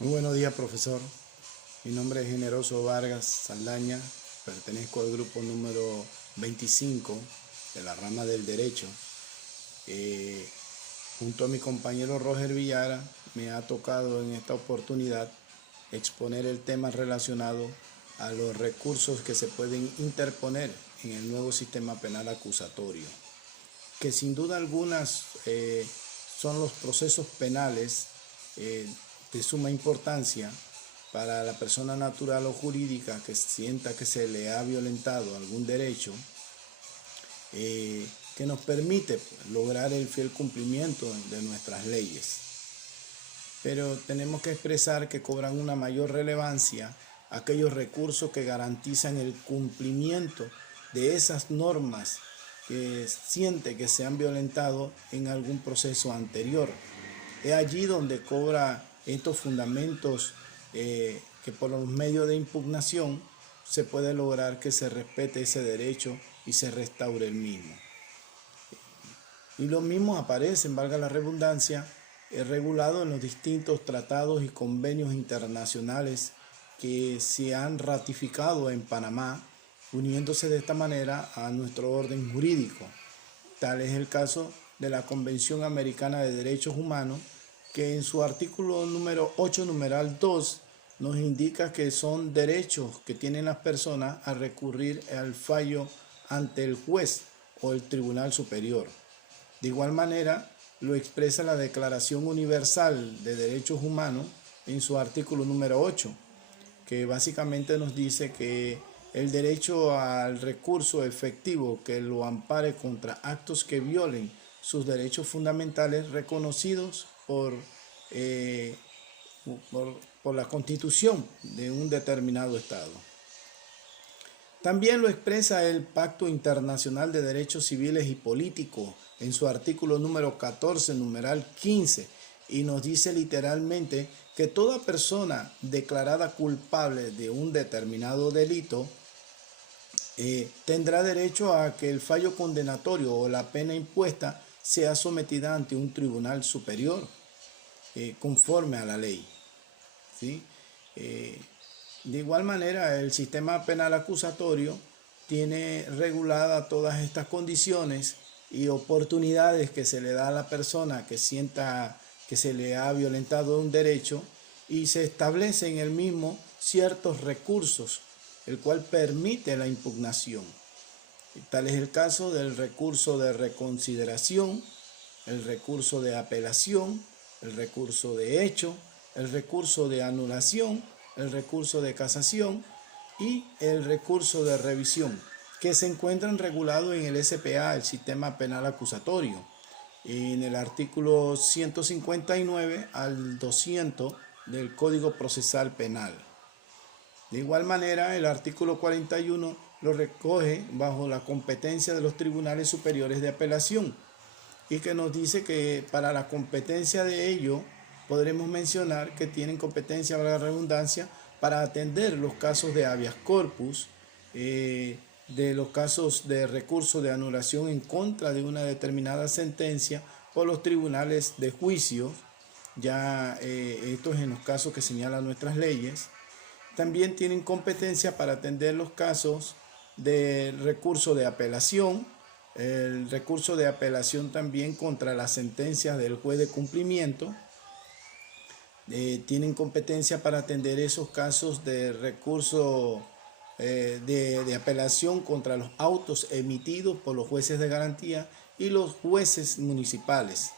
Muy buenos días, profesor. Mi nombre es Generoso Vargas Saldaña. Pertenezco al grupo número 25 de la rama del Derecho. Eh, Junto a mi compañero Roger Villara, me ha tocado en esta oportunidad exponer el tema relacionado a los recursos que se pueden interponer en el nuevo sistema penal acusatorio, que sin duda algunas son los procesos penales eh, de suma importancia para la persona natural o jurídica que sienta que se le ha violentado algún derecho, que nos permite lograr el fiel cumplimiento de nuestras leyes. Pero tenemos que expresar que cobran una mayor relevancia aquellos recursos que garantizan el cumplimiento de esas normas que siente que se han violentado en algún proceso anterior. Es allí donde cobra estos fundamentos que por los medios de impugnación se puede lograr que se respete ese derecho y se restaure el mismo. Y los mismos aparecen, valga la redundancia, regulados en los distintos tratados y convenios internacionales que se han ratificado en Panamá, uniéndose de esta manera a nuestro orden jurídico. Tal es el caso de la Convención Americana de Derechos Humanos, que en su artículo número 8, numeral 2, nos indica que son derechos que tienen las personas a recurrir al fallo ante el juez o el Tribunal Superior. De igual manera, lo expresa la Declaración Universal de Derechos Humanos en su artículo número 8, que básicamente nos dice que el derecho al recurso efectivo que lo ampare contra actos que violen sus derechos fundamentales reconocidos por la Constitución de un determinado Estado. También lo expresa el Pacto Internacional de Derechos Civiles y Políticos en su artículo número 14, numeral 15, y nos dice literalmente que toda persona declarada culpable de un determinado delito tendrá derecho a que el fallo condenatorio o la pena impuesta sea sometida ante un tribunal superior conforme a la ley, ¿sí? De igual manera, el sistema penal acusatorio tiene reguladas todas estas condiciones y oportunidades que se le da a la persona que sienta que se le ha violentado un derecho, y se establece en el mismo ciertos recursos, el cual permite la impugnación. Tal es el caso del recurso de reconsideración, el recurso de apelación, el recurso de hecho, el recurso de anulación, el recurso de casación y el recurso de revisión, que se encuentran regulados en el SPA, el Sistema Penal Acusatorio, en el artículo 159 al 200 del Código Procesal Penal. De igual manera, el artículo 41 lo recoge bajo la competencia de los tribunales superiores de apelación, y que nos dice que para la competencia de ello podremos mencionar que tienen competencia, valga la redundancia, para atender los casos de habeas corpus, de los casos de recurso de anulación en contra de una determinada sentencia por los tribunales de juicio, ya esto es en los casos que señalan nuestras leyes. También tienen competencia para atender los casos de recurso de apelación, el recurso de apelación también contra las sentencias del juez de cumplimiento. Tienen competencia para atender esos casos de recurso de apelación contra los autos emitidos por los jueces de garantía y los jueces municipales.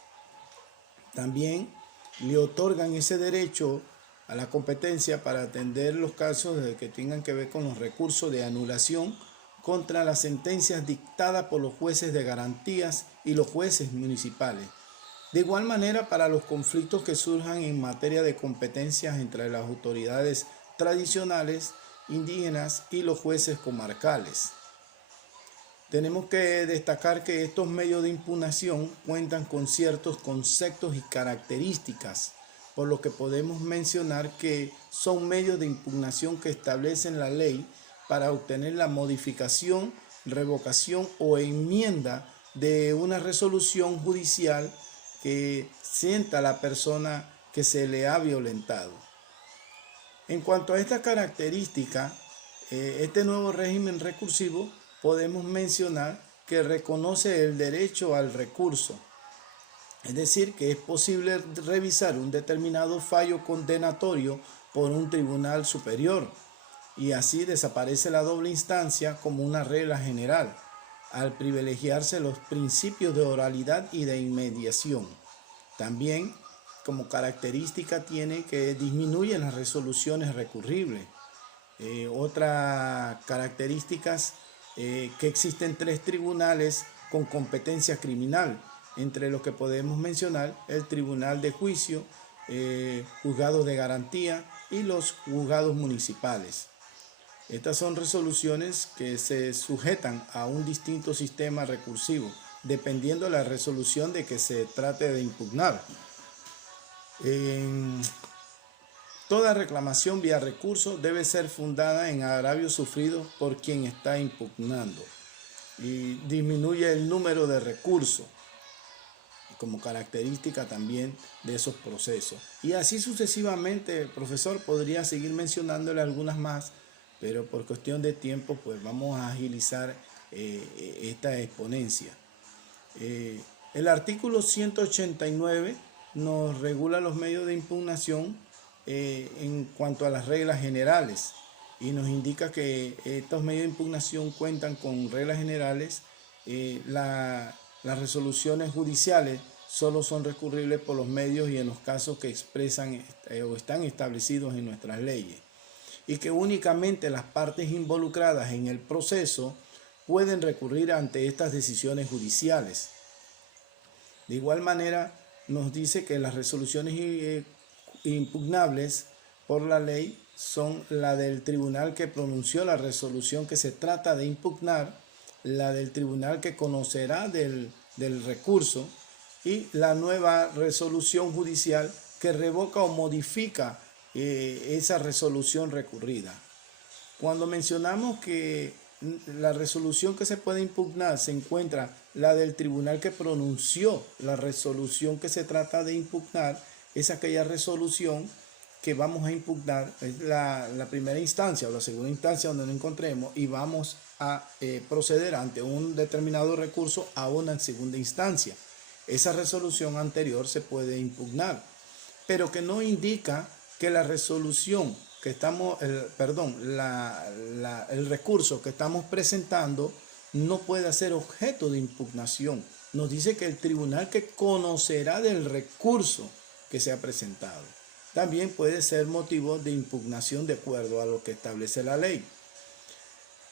También le otorgan ese derecho a la competencia para atender los casos que tengan que ver con los recursos de anulación contra las sentencias dictadas por los jueces de garantías y los jueces municipales. De igual manera, para los conflictos que surjan en materia de competencias entre las autoridades tradicionales, indígenas y los jueces comarcales. Tenemos que destacar que estos medios de impugnación cuentan con ciertos conceptos y características, por lo que podemos mencionar que son medios de impugnación que establecen la ley para obtener la modificación, revocación o enmienda de una resolución judicial que sienta la persona que se le ha violentado. En cuanto a esta característica, este nuevo régimen recursivo podemos mencionar que reconoce el derecho al recurso. Es decir, que es posible revisar un determinado fallo condenatorio por un tribunal superior y así desaparece la doble instancia como una regla general, al privilegiarse los principios de oralidad y de inmediación. También, como característica, tiene que disminuyen las resoluciones recurribles. Otras características, que existen 3 tribunales con competencia criminal, entre los que podemos mencionar el Tribunal de Juicio, juzgados de garantía y los juzgados municipales. Estas son resoluciones que se sujetan a un distinto sistema recursivo, dependiendo de la resolución de que se trate de impugnar. Toda reclamación vía recurso debe ser fundada en agravios sufridos por quien está impugnando y disminuye el número de recursos como característica también de esos procesos. Y así sucesivamente, profesor, podría seguir mencionándole algunas más, pero por cuestión de tiempo pues vamos a agilizar esta exponencia. El artículo 189 nos regula los medios de impugnación en cuanto a las reglas generales y nos indica que estos medios de impugnación cuentan con reglas generales. Las resoluciones judiciales solo son recurribles por los medios y en los casos que expresan o están establecidos en nuestras leyes, y que únicamente las partes involucradas en el proceso pueden recurrir ante estas decisiones judiciales. De igual manera, nos dice que las resoluciones impugnables por la ley son la del tribunal que pronunció la resolución que se trata de impugnar, la del tribunal que conocerá del recurso y la nueva resolución judicial que revoca o modifica esa resolución recurrida. Cuando mencionamos que la resolución que se puede impugnar se encuentra la del tribunal que pronunció la resolución que se trata de impugnar, es aquella resolución que vamos a impugnar, es la primera instancia o la segunda instancia donde nos encontremos y vamos a proceder ante un determinado recurso a una segunda instancia. Esa resolución anterior se puede impugnar, pero que no indica que la resolución que estamos, el recurso que estamos presentando no pueda ser objeto de impugnación. Nos dice que el tribunal que conocerá del recurso que se ha presentado también puede ser motivo de impugnación de acuerdo a lo que establece la ley.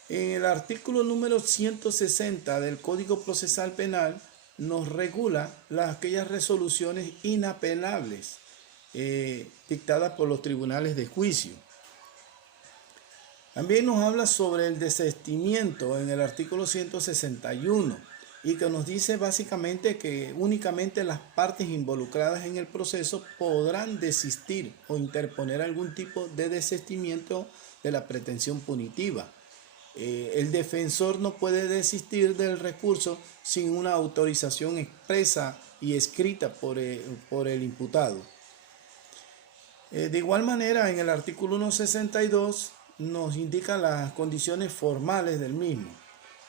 En el artículo número 160 del Código Procesal Penal nos regula aquellas resoluciones inapelables dictadas por los tribunales de juicio. También nos habla sobre el desistimiento en el artículo 161 y que nos dice básicamente que únicamente las partes involucradas en el proceso podrán desistir o interponer algún tipo de desistimiento de la pretensión punitiva. El defensor no puede desistir del recurso sin una autorización expresa y escrita por el imputado. De igual manera, en el artículo 162 nos indica las condiciones formales del mismo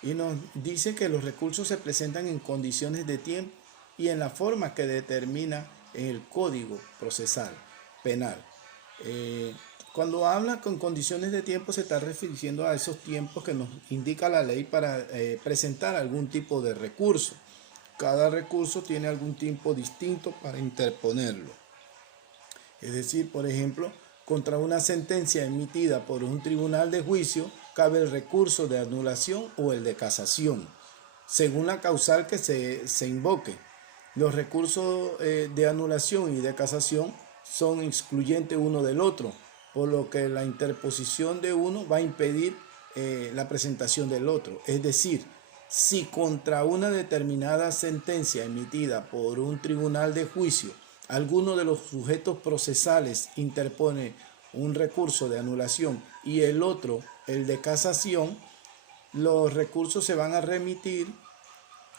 y nos dice que los recursos se presentan en condiciones de tiempo y en la forma que determina el Código Procesal Penal. Cuando habla con condiciones de tiempo se está refiriendo a esos tiempos que nos indica la ley para presentar algún tipo de recurso. Cada recurso tiene algún tiempo distinto para interponerlo. Es decir, por ejemplo, contra una sentencia emitida por un tribunal de juicio cabe el recurso de anulación o el de casación, según la causal que se invoque. Los recursos de anulación y de casación son excluyentes uno del otro, por lo que la interposición de uno va a impedir la presentación del otro. Es decir, si contra una determinada sentencia emitida por un tribunal de juicio alguno de los sujetos procesales interpone un recurso de anulación y el otro el de casación, los recursos se van a remitir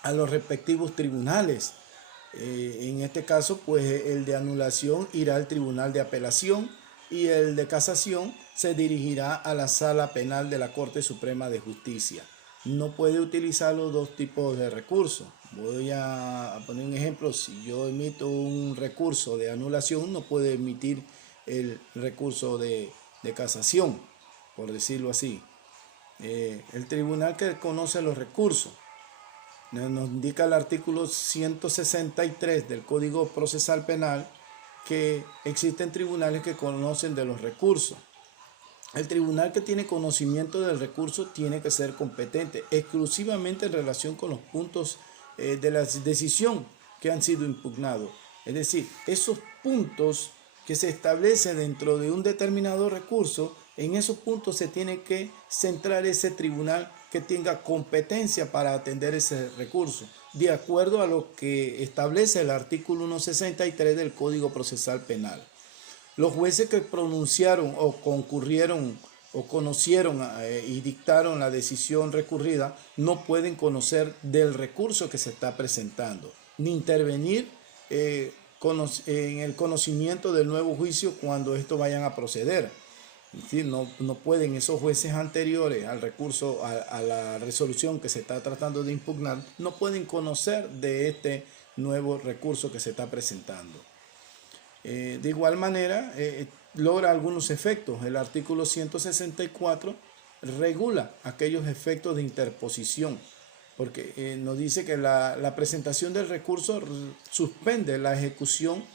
a los respectivos tribunales. En este caso, pues el de anulación irá al tribunal de apelación y el de casación se dirigirá a la Sala Penal de la Corte Suprema de Justicia. No puede utilizar los dos tipos de recursos. Voy a poner un ejemplo. Si yo emito un recurso de anulación, no puedo emitir el recurso de casación, por decirlo así. El tribunal que conoce los recursos nos indica el artículo 163 del Código Procesal Penal que existen tribunales que conocen de los recursos. El tribunal que tiene conocimiento del recurso tiene que ser competente exclusivamente en relación con los puntos de la decisión que han sido impugnados. Es decir, esos puntos que se establecen dentro de un determinado recurso, en esos puntos se tiene que centrar ese tribunal que tenga competencia para atender ese recurso, de acuerdo a lo que establece el artículo 163 del Código Procesal Penal. Los jueces que pronunciaron o concurrieron o conocieron y dictaron la decisión recurrida no pueden conocer del recurso que se está presentando, ni intervenir en el conocimiento del nuevo juicio cuando estos vayan a proceder. Es decir, no pueden esos jueces anteriores al recurso, a la resolución que se está tratando de impugnar, no pueden conocer de este nuevo recurso que se está presentando. De igual manera, logra algunos efectos. El artículo 164 regula aquellos efectos de interposición, porque nos dice que la presentación del recurso suspende la ejecución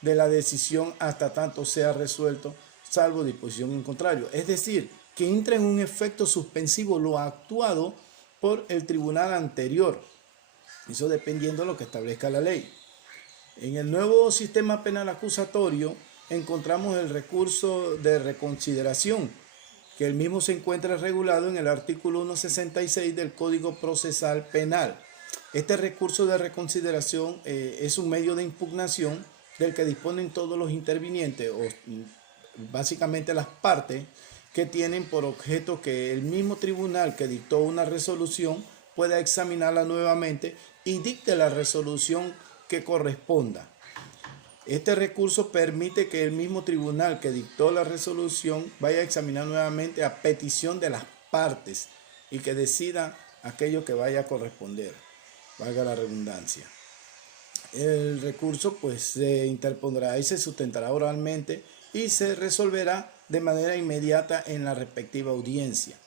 de la decisión hasta tanto sea resuelto, salvo disposición en contrario. Es decir, que entra en un efecto suspensivo lo actuado por el tribunal anterior. Eso dependiendo de lo que establezca la ley. En el nuevo sistema penal acusatorio encontramos el recurso de reconsideración, que el mismo se encuentra regulado en el artículo 166 del Código Procesal Penal. Este recurso de reconsideración es un medio de impugnación del que disponen todos los intervinientes, o básicamente las partes, que tienen por objeto que el mismo tribunal que dictó una resolución pueda examinarla nuevamente y dicte la resolución que corresponda. Este recurso permite que el mismo tribunal que dictó la resolución vaya a examinar nuevamente a petición de las partes y que decida aquello que vaya a corresponder, valga la redundancia. El recurso pues se interpondrá y se sustentará oralmente y se resolverá de manera inmediata en la respectiva audiencia.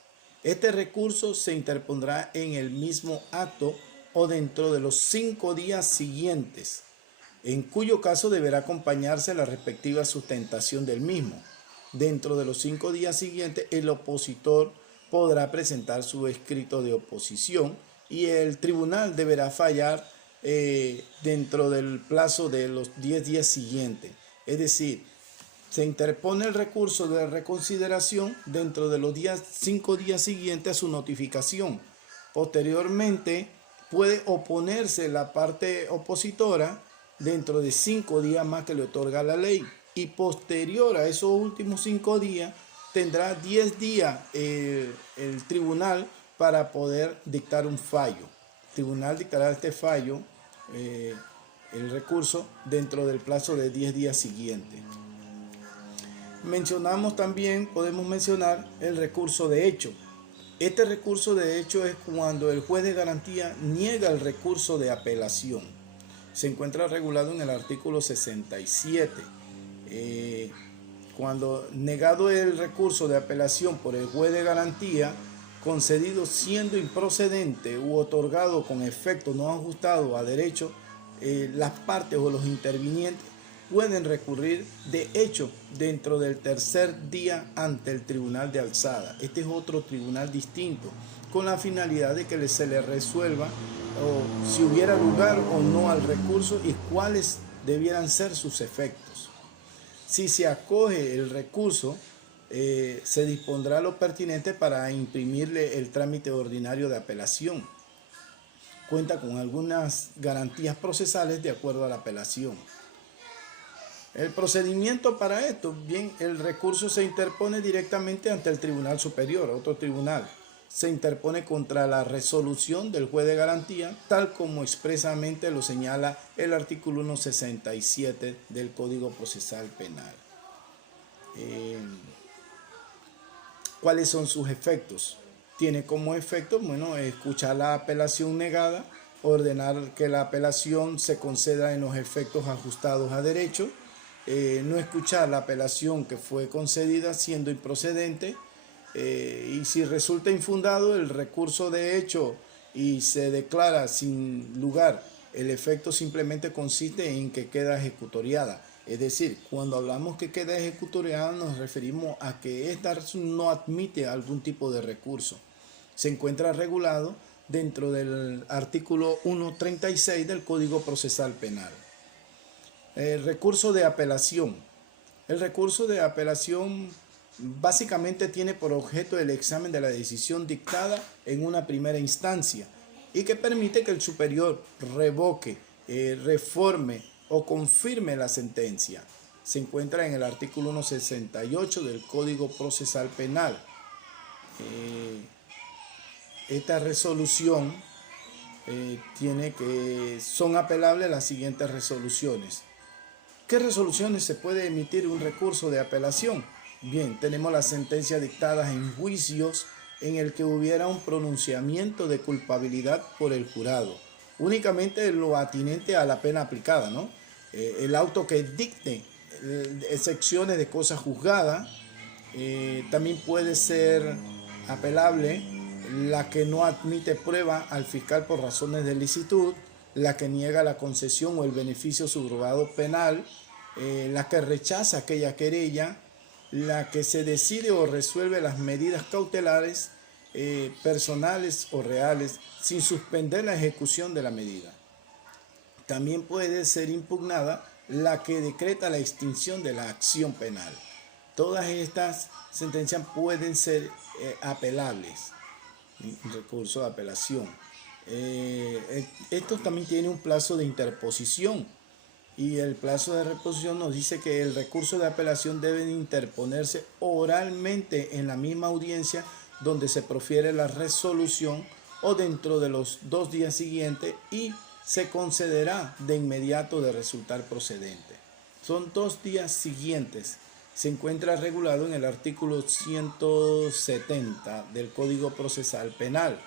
Este recurso se interpondrá en el mismo acto o dentro de los 5 días siguientes, en cuyo caso deberá acompañarse la respectiva sustentación del mismo. Dentro de los 5 días siguientes, el opositor podrá presentar su escrito de oposición y el tribunal deberá fallar dentro del plazo de los 10 días siguientes. Es decir, se interpone el recurso de reconsideración dentro de los 5 días siguientes a su notificación. Posteriormente, puede oponerse la parte opositora dentro de 5 días más que le otorga la ley, y posterior a esos últimos 5 días tendrá 10 días el tribunal para poder dictar un fallo. El tribunal dictará este fallo, el recurso, dentro del plazo de 10 días siguientes. Podemos mencionar el recurso de hecho. Este recurso de hecho es cuando el juez de garantía niega el recurso de apelación. Se encuentra regulado en el artículo 67. Cuando negado el recurso de apelación por el juez de garantía, concedido siendo improcedente u otorgado con efecto no ajustado a derecho, las partes o los intervinientes pueden recurrir de hecho dentro del tercer día ante el tribunal de alzada. Este es otro tribunal distinto, con la finalidad de que se le resuelva o si hubiera lugar o no al recurso y cuáles debieran ser sus efectos. Si se acoge el recurso, se dispondrá lo pertinente para imprimirle el trámite ordinario de apelación. Cuenta con algunas garantías procesales de acuerdo a la apelación. El procedimiento para esto, bien, el recurso se interpone directamente ante el Tribunal Superior, otro tribunal. Se interpone contra la resolución del juez de garantía, tal como expresamente lo señala el artículo 167 del Código Procesal Penal. Eh, ¿Cuáles son sus efectos? Tiene como efecto, bueno, escuchar la apelación negada, ordenar que la apelación se conceda en los efectos ajustados a derecho, no escuchar la apelación que fue concedida siendo improcedente, y si resulta infundado el recurso de hecho y se declara sin lugar, el efecto simplemente consiste en que queda ejecutoriada. Es decir, cuando hablamos que queda ejecutoriada nos referimos a que ésta no admite algún tipo de recurso. Se encuentra regulado dentro del artículo 136 del Código Procesal Penal. El recurso de apelación. El recurso de apelación básicamente tiene por objeto el examen de la decisión dictada en una primera instancia y que permite que el superior revoque, reforme o confirme la sentencia. Se encuentra en el artículo 168 del Código Procesal Penal. Esta resolución son apelables las siguientes resoluciones. ¿Qué resoluciones se puede emitir un recurso de apelación? Bien, tenemos las sentencias dictadas en juicios en el que hubiera un pronunciamiento de culpabilidad por el jurado, únicamente lo atinente a la pena aplicada, ¿no? El auto que dicte secciones de cosas juzgadas. También puede ser apelable la que no admite prueba al fiscal por razones de licitud, la que niega la concesión o el beneficio subrogado penal, la que rechaza aquella querella, la que se decide o resuelve las medidas cautelares personales o reales sin suspender la ejecución de la medida. También puede ser impugnada la que decreta la extinción de la acción penal. Todas estas sentencias pueden ser apelables, recurso de apelación. Esto también tiene un plazo de interposición y el plazo de reposición nos dice que el recurso de apelación debe interponerse oralmente en la misma audiencia donde se profiere la resolución o dentro de los 2 días siguientes y se concederá de inmediato de resultar procedente. Son 2 días siguientes. Se encuentra regulado en el artículo 170 del Código Procesal Penal.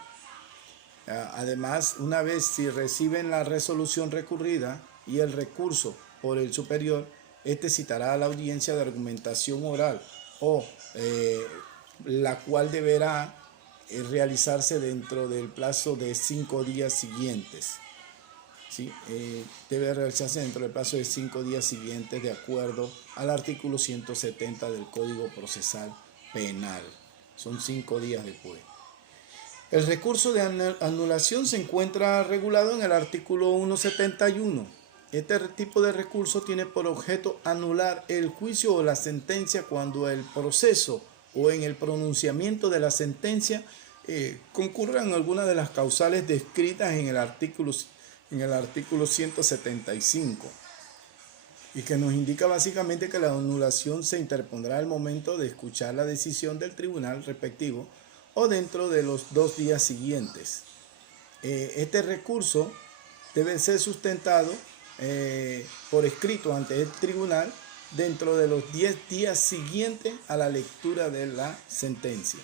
Además, una vez si reciben la resolución recurrida y el recurso por el superior, este citará a la audiencia de argumentación oral o la cual deberá realizarse dentro del plazo de 5 días siguientes. ¿Sí? Debe realizarse dentro del plazo de 5 días siguientes de acuerdo al artículo 170 del Código Procesal Penal. Son 5 días después. El recurso de anulación se encuentra regulado en el artículo 171. Este tipo de recurso tiene por objeto anular el juicio o la sentencia cuando el proceso o en el pronunciamiento de la sentencia concurran algunas de las causales descritas en el artículo 175 y que nos indica básicamente que la anulación se interpondrá al momento de escuchar la decisión del tribunal respectivo o dentro de los 2 días siguientes. Este recurso debe ser sustentado por escrito ante el tribunal dentro de los 10 días siguientes a la lectura de la sentencia.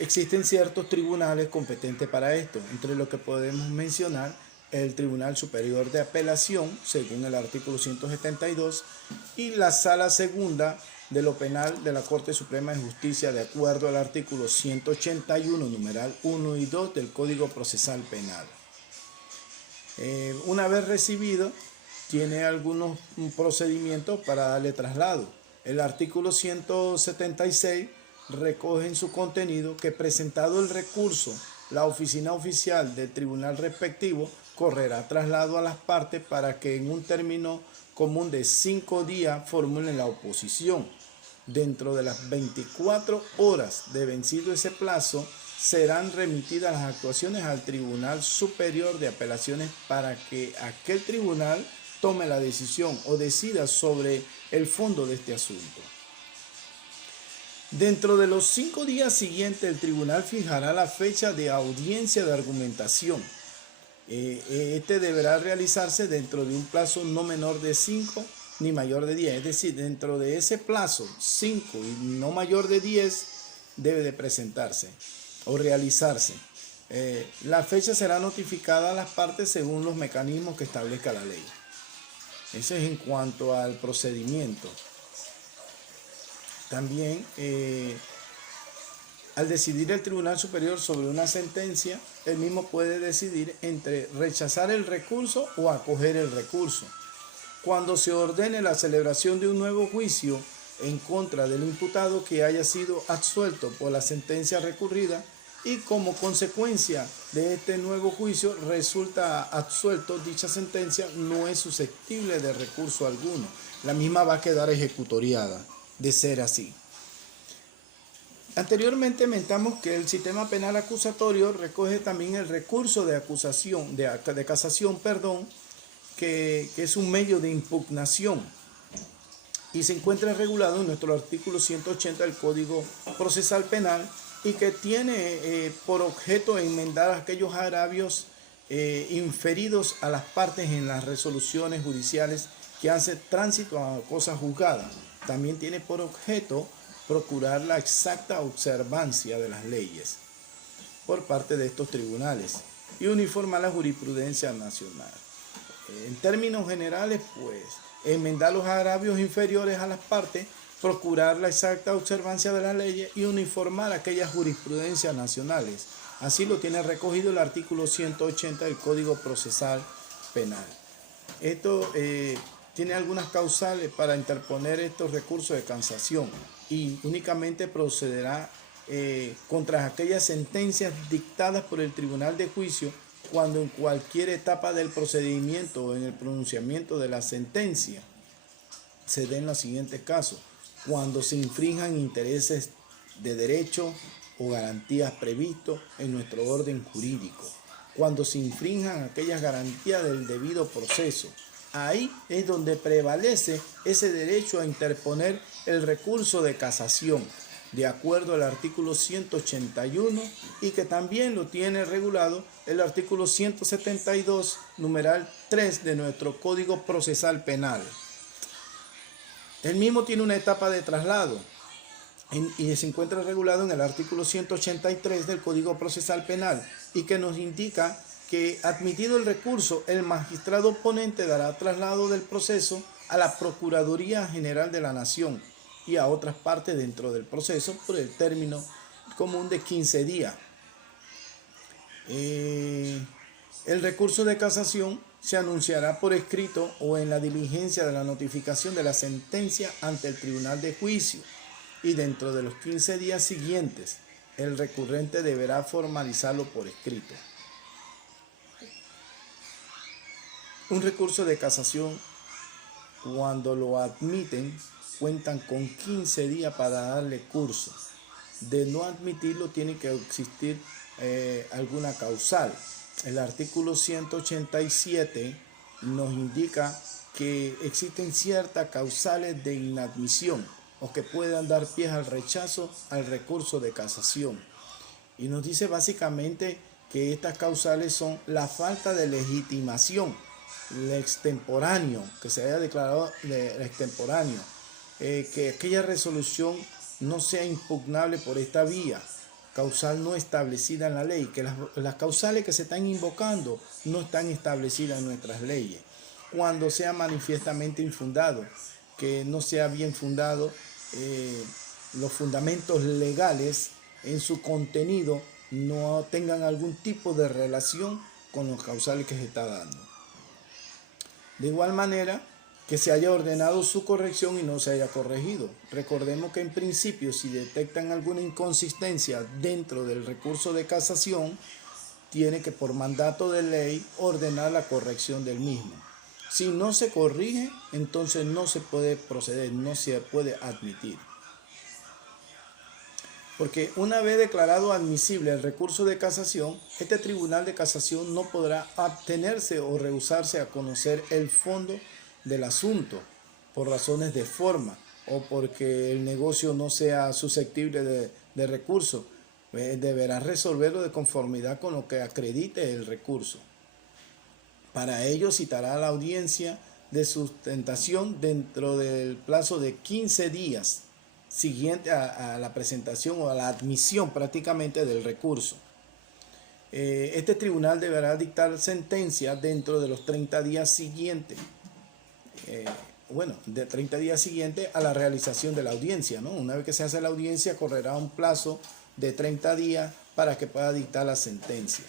Existen ciertos tribunales competentes para esto, entre los que podemos mencionar el Tribunal Superior de Apelación, según el artículo 172, y la Sala Segunda de lo Penal de la Corte Suprema de Justicia, de acuerdo al artículo 181, numeral 1 y 2 del Código Procesal Penal. Una vez recibido, tiene algunos procedimientos para darle traslado. El artículo 176 recoge en su contenido que presentado el recurso, la oficina oficial del tribunal respectivo correrá traslado a las partes para que en un término común de 5 días formulen la oposición. Dentro de las 24 horas de vencido ese plazo, serán remitidas las actuaciones al Tribunal Superior de Apelaciones para que aquel tribunal tome la decisión o decida sobre el fondo de este asunto. Dentro de los 5 días siguientes, el tribunal fijará la fecha de audiencia de argumentación. Este deberá realizarse dentro de un plazo no menor de 5 ni mayor de 10. Es decir, dentro de ese plazo, 5 y no mayor de 10, debe de presentarse o realizarse. La fecha será notificada a las partes según los mecanismos que establezca la ley. Eso es en cuanto al procedimiento. También, al decidir el Tribunal Superior sobre una sentencia, el mismo puede decidir entre rechazar el recurso o acoger el recurso. Cuando se ordene la celebración de un nuevo juicio en contra del imputado que haya sido absuelto por la sentencia recurrida y como consecuencia de este nuevo juicio resulta absuelto, dicha sentencia no es susceptible de recurso alguno. La misma va a quedar ejecutoriada, de ser así. Anteriormente mentamos que el sistema penal acusatorio recoge también el recurso de acusación, de casación, que es un medio de impugnación y se encuentra regulado en nuestro artículo 180 del Código Procesal Penal y que tiene por objeto enmendar aquellos agravios inferidos a las partes en las resoluciones judiciales que hacen tránsito a cosas juzgadas. También tiene por objeto procurar la exacta observancia de las leyes por parte de estos tribunales y uniformar la jurisprudencia nacional. En términos generales, pues, enmendar los agravios inferiores a las partes, procurar la exacta observancia de las leyes y uniformar aquellas jurisprudencias nacionales. Así lo tiene recogido el artículo 180 del Código Procesal Penal. Esto tiene algunas causales para interponer estos recursos de casación y únicamente procederá contra aquellas sentencias dictadas por el Tribunal de Juicio cuando en cualquier etapa del procedimiento o en el pronunciamiento de la sentencia se den los siguientes casos: cuando se infrinjan intereses de derecho o garantías previstos en nuestro orden jurídico, cuando se infrinjan aquellas garantías del debido proceso. Ahí es donde prevalece ese derecho a interponer el recurso de casación, de acuerdo al artículo 181 y que también lo tiene regulado el artículo 172, numeral 3 de nuestro Código Procesal Penal. El mismo tiene una etapa de traslado y se encuentra regulado en el artículo 183 del Código Procesal Penal y que nos indica que, admitido el recurso, el magistrado ponente dará traslado del proceso a la Procuraduría General de la Nación y a otras partes dentro del proceso por el término común de 15 días. El recurso de casación se anunciará por escrito o en la diligencia de la notificación de la sentencia ante el Tribunal de Juicio y dentro de los 15 días siguientes el recurrente deberá formalizarlo por escrito. Un recurso de casación, cuando lo admiten, cuentan con 15 días para darle curso. De no admitirlo, tiene que existir alguna causal. El artículo 187 nos indica que existen ciertas causales de inadmisión o que puedan dar pie al rechazo al recurso de casación. Y nos dice básicamente que estas causales son la falta de legitimación, el extemporáneo, que se haya declarado extemporáneo, que aquella resolución no sea impugnable por esta vía, causal no establecida en la ley, que las causales que se están invocando no están establecidas en nuestras leyes. Cuando sea manifiestamente infundado, que no sea bien fundado los fundamentos legales en su contenido, no tengan algún tipo de relación con los causales que se está dando. De igual manera, que se haya ordenado su corrección y no se haya corregido. Recordemos que en principio, si detectan alguna inconsistencia dentro del recurso de casación, tiene que por mandato de ley ordenar la corrección del mismo. Si no se corrige, entonces no se puede proceder, no se puede admitir. Porque una vez declarado admisible el recurso de casación, este tribunal de casación no podrá abstenerse o rehusarse a conocer el fondo del asunto por razones de forma o porque el negocio no sea susceptible de recurso. Deberá resolverlo de conformidad con lo que acredite el recurso. Para ello citará a la audiencia de sustentación dentro del plazo de 15 días siguiente a la presentación o a la admisión prácticamente del recurso. Este tribunal deberá dictar sentencia dentro de los 30 días siguientes. De 30 días siguientes a la realización de la audiencia, ¿no? Una vez que se hace la audiencia, correrá un plazo de 30 días para que pueda dictar la sentencia.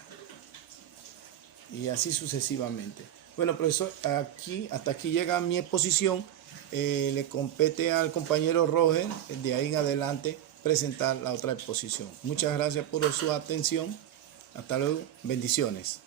Y así sucesivamente. Bueno, profesor, hasta aquí llega mi exposición. Le compete al compañero Roger, de ahí en adelante, presentar la otra exposición. Muchas gracias por su atención. Hasta luego. Bendiciones.